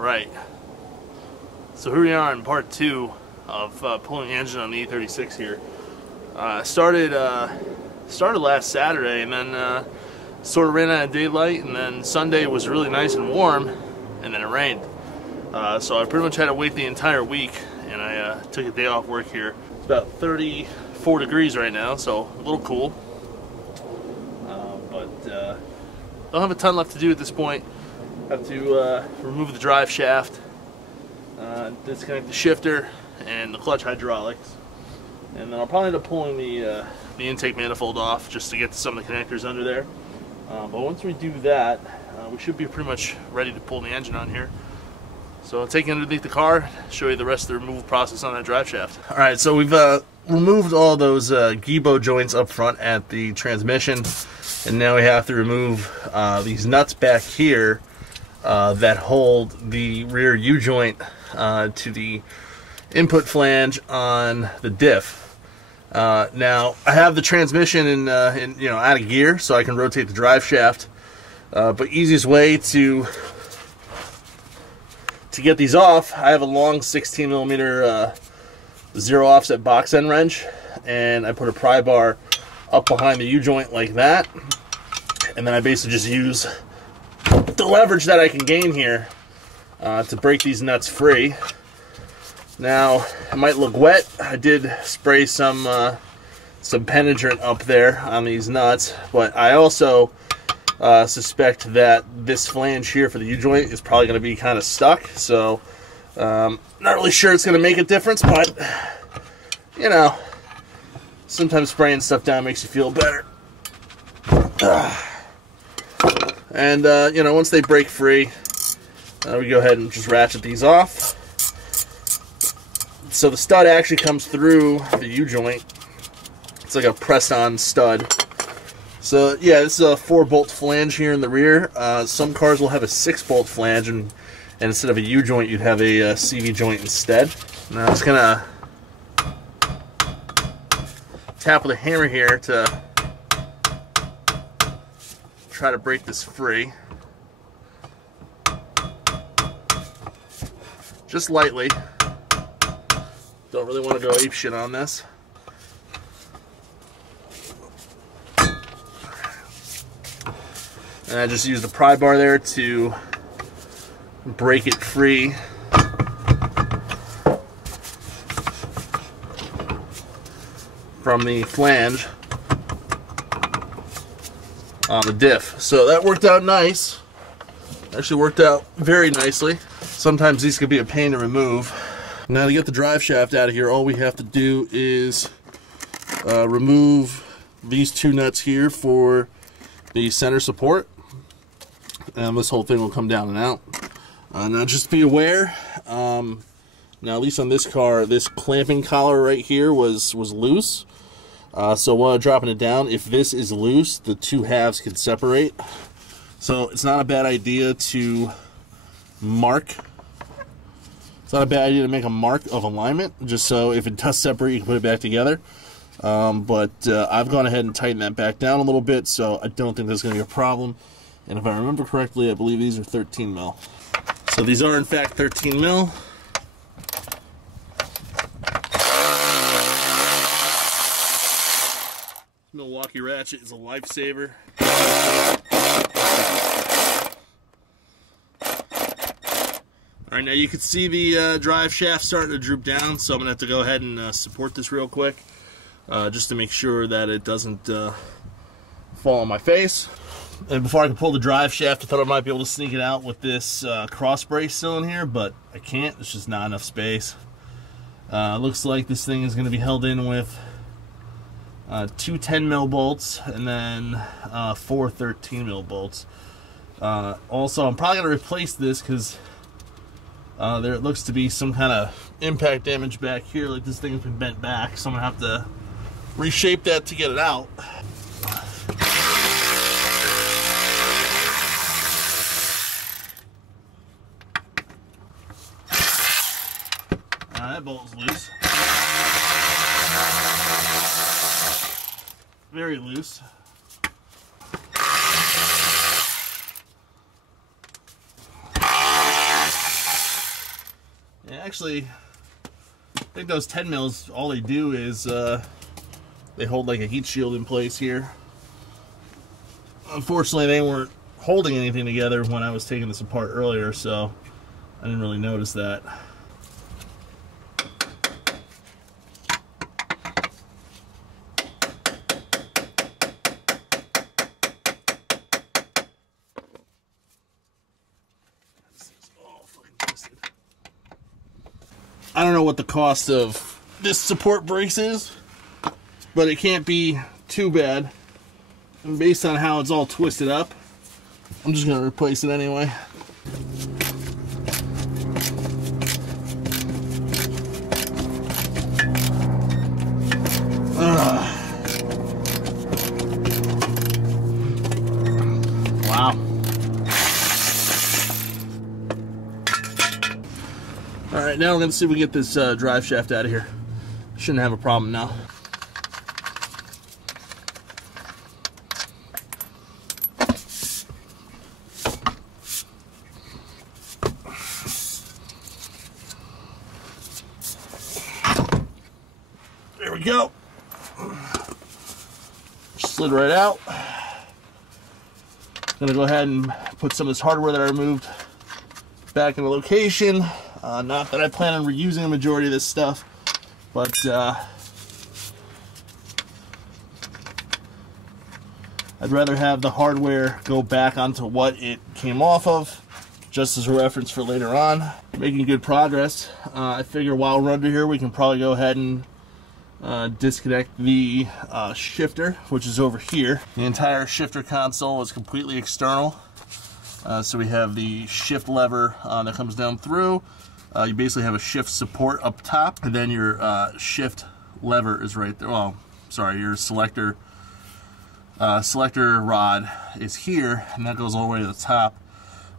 Alright, so here we are in part 2 of pulling the engine on the E36 here. Started last Saturday, and then sort of ran out of daylight, and then Sunday was really nice and warm, and then it rained. So I pretty much had to wait the entire week, and I took a day off work here. It's about 34 degrees right now, so a little cool. But don't have a ton left to do at this point. Have to remove the drive shaft, disconnect the shifter and the clutch hydraulics, and then I'll probably end up pulling the intake manifold off just to get to some of the connectors under there. But once we do that, we should be pretty much ready to pull the engine on here. So I'll take it underneath the car, show you the rest of the removal process on that drive shaft. Alright, so we've removed all those Gibo joints up front at the transmission, and now we have to remove these nuts back here that hold the rear U-joint to the input flange on the diff. Now I have the transmission in out of gear, so I can rotate the drive shaft. But easiest way to get these off, I have a long 16mm zero offset box end wrench, and I put a pry bar up behind the U-joint like that, and then I basically just use the leverage that I can gain here to break these nuts free. Now, it might look wet. I did spray some penetrant up there on these nuts, but I also suspect that this flange here for the U-joint is probably going to be kind of stuck, so not really sure it's going to make a difference, but sometimes spraying stuff down makes you feel better. And once they break free, we go ahead and just ratchet these off. So the stud actually comes through the U-joint. It's like a press-on stud. So yeah, this is a 4-bolt flange here in the rear. Some cars will have a 6-bolt flange, and instead of a U-joint, you'd have a CV joint instead. Now I'm just gonna tap with a hammer here to try to break this free. Just lightly. Don't really want to go apeshit on this. And I just use the pry bar there to break it free. From the flange on the diff. So that worked out nice. Actually worked out very nicely. Sometimes these can be a pain to remove. Now to get the drive shaft out of here, all we have to do is remove these 2 nuts here for the center support, and this whole thing will come down and out. Now just be aware, now at least on this car, this clamping collar right here was loose. So while dropping it down, if this is loose, the 2 halves can separate. So it's not a bad idea to mark. It's not a bad idea to make a mark of alignment, just so if it does separate, you can put it back together. But I've gone ahead and tightened that back down a little bit, so I don't think there's going to be a problem. And if I remember correctly, I believe these are 13 mil. So these are in fact 13 mil. Milwaukee ratchet is a lifesaver. Alright, now you can see the drive shaft starting to droop down, so I'm going to have to go ahead and support this real quick, just to make sure that it doesn't fall on my face. And before I can pull the drive shaft, I thought I might be able to sneak it out with this cross brace still in here, but I can't. There's just not enough space. Looks like this thing is going to be held in with 2 10mm bolts and then 4 13mm bolts. Also, I'm probably going to replace this because there looks to be some kind of impact damage back here, like this thing's been bent back, so I'm going to have to reshape that to get it out. That bolt's loose. Very loose. actually, I think those 10 mils, all they do is they hold like a heat shield in place here. Unfortunately, they weren't holding anything together when I was taking this apart earlier, so I didn't really notice that. I don't know what the cost of this support brace is, but it can't be too bad. And based on how it's all twisted up, I'm just going to replace it anyway. Wow. Alright, now we're going to see if we get this drive shaft out of here. Shouldn't have a problem now. There we go. Slid right out. Gonna go ahead and put some of this hardware that I removed back in the location. Not that I plan on reusing the majority of this stuff, but I'd rather have the hardware go back onto what it came off of, just as a reference for later on. Making good progress. I figure while we're under here, we can probably go ahead and disconnect the shifter, which is over here. The entire shifter console is completely external. So we have the shift lever that comes down through. You basically have a shift support up top, and then your shift lever is right there. Well, sorry, your selector rod is here, and that goes all the way to the top.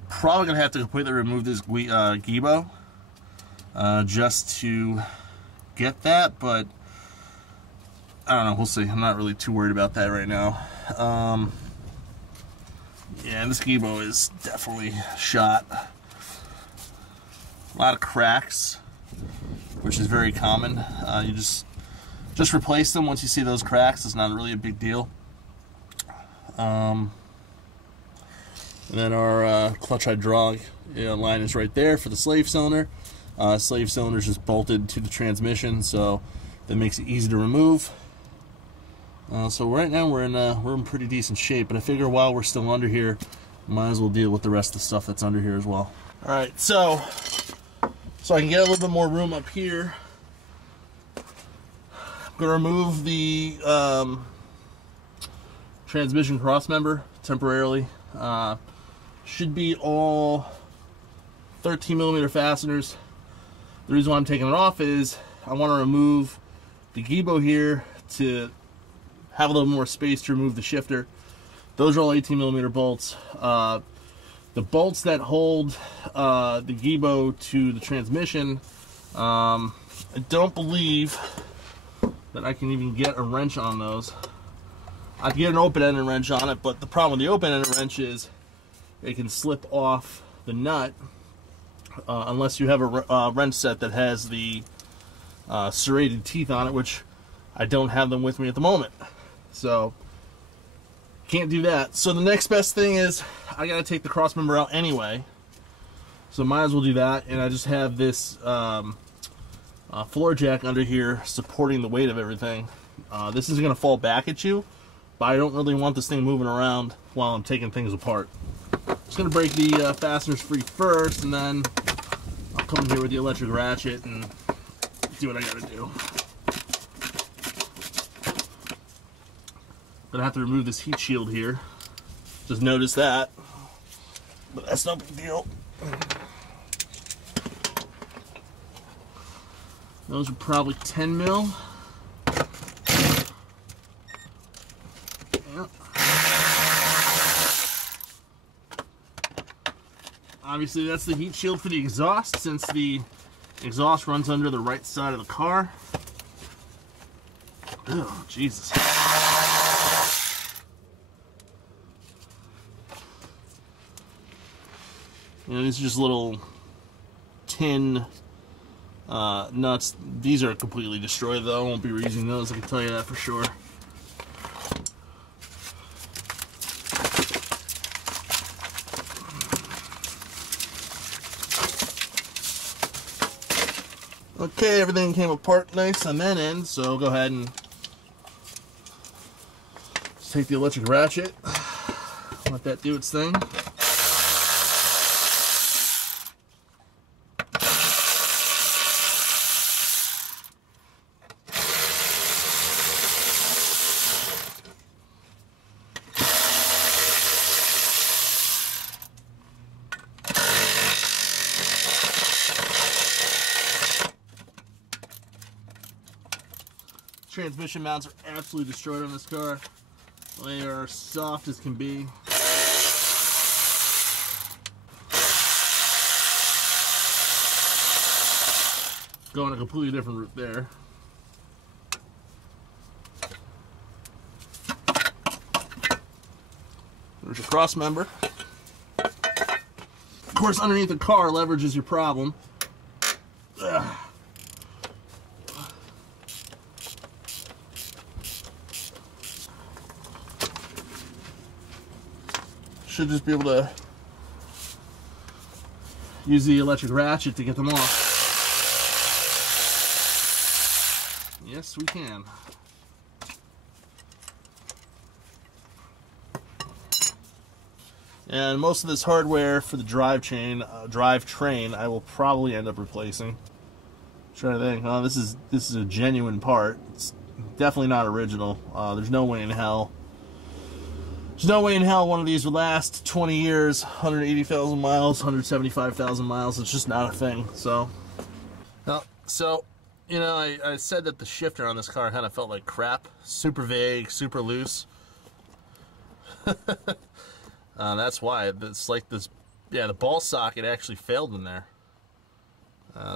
Probably gonna have to completely remove this gibo just to get that, but I don't know, we'll see. I'm not really too worried about that right now. Yeah, this gibo is definitely shot. A lot of cracks, which is very common. You just replace them once you see those cracks. It's not really a big deal. And then our clutch hydraulic line is right there for the slave cylinder. Slave cylinder is just bolted to the transmission, so that makes it easy to remove. So right now we're in pretty decent shape, but I figure while we're still under here, might as well deal with the rest of the stuff that's under here as well. All right, so I can get a little bit more room up here. I'm gonna remove the transmission cross member temporarily. Should be all 13mm fasteners. The reason why I'm taking it off is I want to remove the gibo here to have a little more space to remove the shifter. Those are all 18mm bolts. The bolts that hold the gibo to the transmission, I don't believe that I can even get a wrench on those. I can get an open-ended wrench on it, but the problem with the open-ended wrench is it can slip off the nut unless you have a wrench set that has the serrated teeth on it, which I don't have them with me at the moment. So can't do that. So the next best thing is I gotta take the cross member out anyway, so might as well do that. And I just have this floor jack under here supporting the weight of everything. This is gonna fall back at you, but I don't really want this thing moving around while I'm taking things apart. Just gonna break the fasteners free first, and then I'll come in here with the electric ratchet and do what I gotta do. Gonna have to remove this heat shield here. Just noticed that, but that's no big deal. Those are probably 10 mil. Yeah. Obviously that's the heat shield for the exhaust, since the exhaust runs under the right side of the car. Oh, Jesus. You know, these are just little tin nuts. These are completely destroyed though. I won't be reusing those, I can tell you that for sure. Okay, everything came apart nice on that end, so I'll go ahead and just take the electric ratchet, let that do its thing. Transmission mounts are absolutely destroyed on this car. They are soft as can be. Going a completely different route there. There's a cross member. Of course, underneath the car, leverage is your problem. Ugh. Should just be able to use the electric ratchet to get them off. Yes, we can. And most of this hardware for the drivetrain, I will probably end up replacing. I'm trying to think. Oh, this is a genuine part. It's definitely not original. There's no way in hell. There's no way in hell one of these would last 20 years, 180,000 miles, 175,000 miles. It's just not a thing. So, you know, I said that the shifter on this car kind of felt like crap. Super vague, super loose. That's why. It's like this, yeah, the ball socket actually failed in there.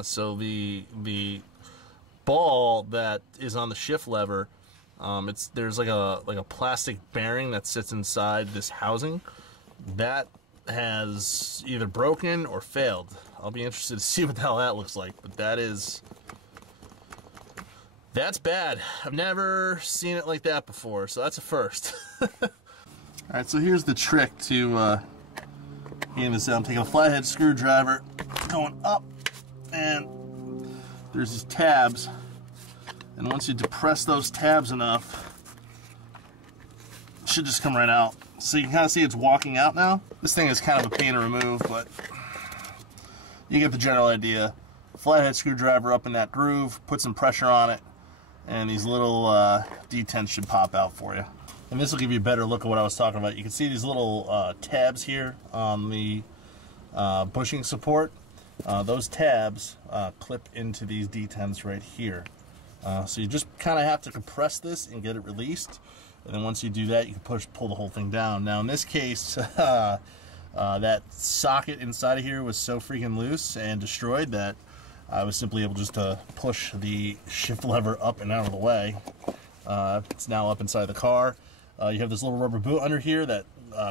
So the ball that is on the shift lever, there's like a plastic bearing that sits inside this housing that has either broken or failed. I'll be interested to see what the hell that looks like, but that's bad. I've never seen it like that before, so that's a first. Alright, so here's the trick to getting this out. I'm taking a flathead screwdriver, going up, and there's these tabs. And once you depress those tabs enough, it should just come right out. So you can kind of see it's walking out now. This thing is kind of a pain to remove, but you get the general idea. Flathead screwdriver up in that groove, put some pressure on it, and these little detents should pop out for you. And this will give you a better look at what I was talking about. You can see these little tabs here on the bushing support. Those tabs clip into these detents right here. So you just kind of have to compress this and get it released. And then once you do that, you can pull the whole thing down. Now in this case, that socket inside of here was so freaking loose and destroyed that I was simply able just to push the shift lever up and out of the way. It's now up inside the car. You have this little rubber boot under here that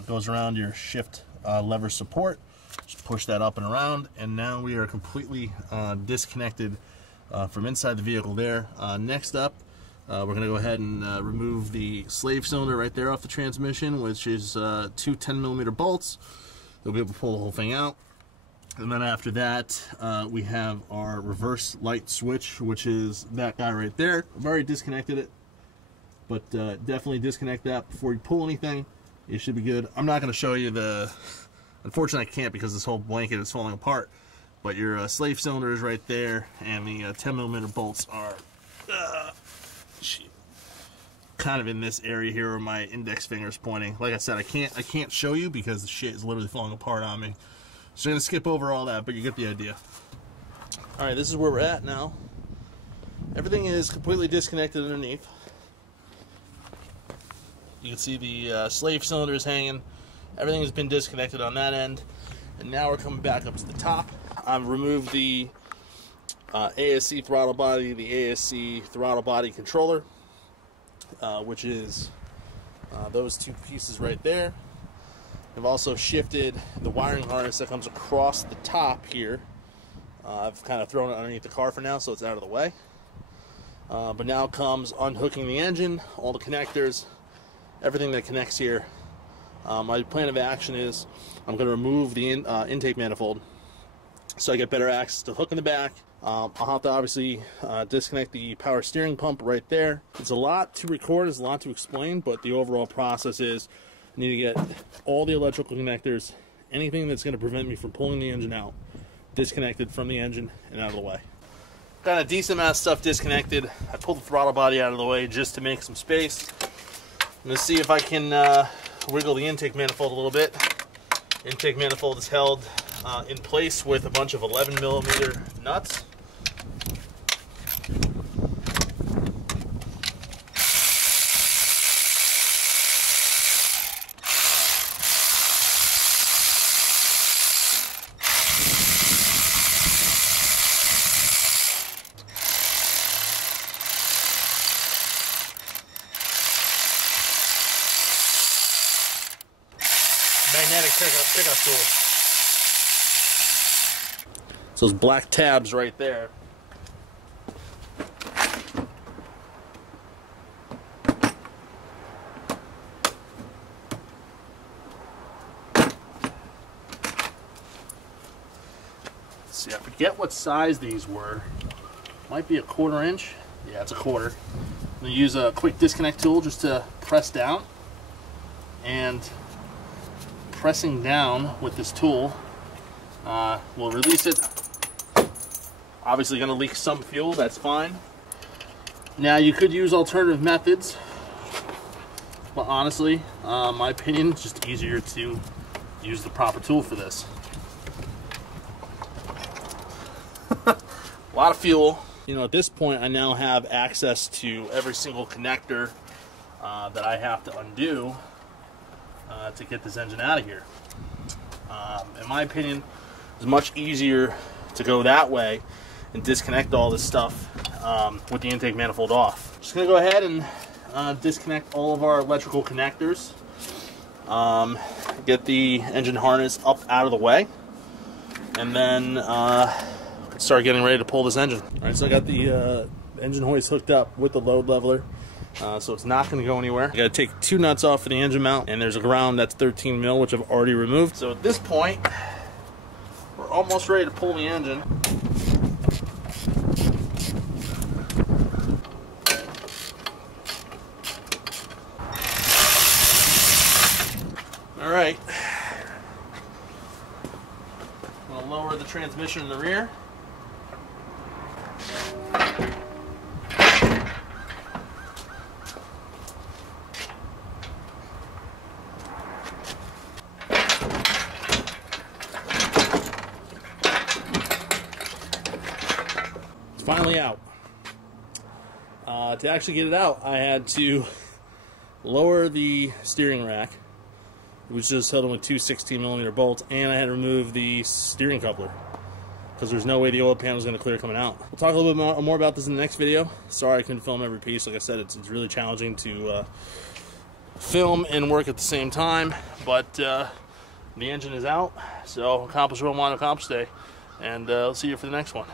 goes around your shift lever support. Just push that up and around, and now we are completely disconnected from inside the vehicle there. Next up, we're going to go ahead and remove the slave cylinder right there off the transmission, which is two 10mm bolts. You'll be able to pull the whole thing out. And then after that, we have our reverse light switch, which is that guy right there. I've already disconnected it, but definitely disconnect that before you pull anything. It should be good. I'm not going to show you the... Unfortunately, I can't because this whole blanket is falling apart. But your slave cylinder is right there, and the 10mm bolts are kind of in this area here where my index finger is pointing. Like I said, I can't show you because the shit is literally falling apart on me. So I'm gonna skip over all that, but you get the idea. All right, this is where we're at now. Everything is completely disconnected underneath. You can see the slave cylinder is hanging. Everything has been disconnected on that end. And now we're coming back up to the top. I've removed the ASC throttle body, the ASC throttle body controller, which is those two pieces right there. I've also shifted the wiring harness that comes across the top here I've kind of thrown it underneath the car for now, so it's out of the way. But now comes unhooking the engine, all the connectors, everything that connects here. My plan of action is I'm going to remove the intake manifold so I get better access to the hook in the back. I'll have to obviously disconnect the power steering pump right there. It's a lot to record, it's a lot to explain, but the overall process is I need to get all the electrical connectors, anything that's going to prevent me from pulling the engine out, disconnected from the engine and out of the way. Got a decent amount of stuff disconnected. I pulled the throttle body out of the way just to make some space. I'm going to see if I can wiggle the intake manifold a little bit. Intake manifold is held in place with a bunch of 11mm nuts. Magnetic pickup tool. So those black tabs right there. Let's see, I forget what size these were. Might be a 1/4 inch. Yeah, it's a 1/4. I'm going to use a quick disconnect tool just to press down, and pressing down with this tool will release it. Obviously going to leak some fuel, that's fine. Now you could use alternative methods, but honestly, my opinion, it's just easier to use the proper tool for this. A lot of fuel. You know, at this point I now have access to every single connector that I have to undo to get this engine out of here. In my opinion, it's much easier to go that way and disconnect all this stuff with the intake manifold off. Just going to go ahead and disconnect all of our electrical connectors, get the engine harness up out of the way, and then start getting ready to pull this engine. Alright, so I got the engine hoist hooked up with the load leveler. So it's not going to go anywhere. I got to take 2 nuts off for the engine mount, and there's a ground that's 13mm, which I've already removed. So at this point, we're almost ready to pull the engine. All right. I'm going to lower the transmission in the rear. Finally out. To actually get it out, I had to lower the steering rack, which just held on with 2 16mm bolts, and I had to remove the steering coupler because there's no way the oil pan was going to clear coming out. We'll talk a little bit more about this in the next video. Sorry I couldn't film every piece. Like I said, it's really challenging to film and work at the same time, but the engine is out, so accomplish what I want to accomplish today, and I'll see you for the next one.